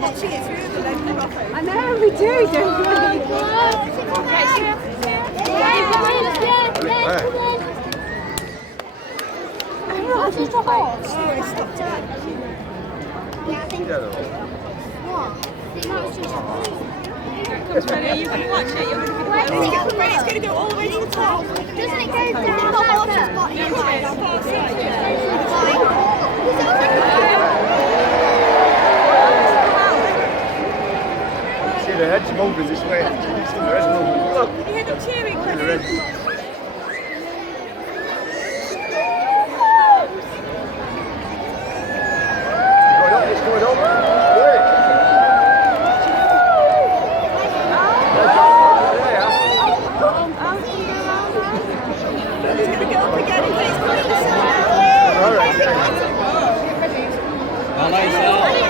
watching it through the local office. I know, we do, don't we? You can watch it. You're going to it's going to go all the way to the top. Doesn't it go down? The horse has got you right. See the head's moving this way. See the head's moving. Look. You hear them cheering? See the head. It's going up. Wait. It's going to go up again and it's going to All right. Nice.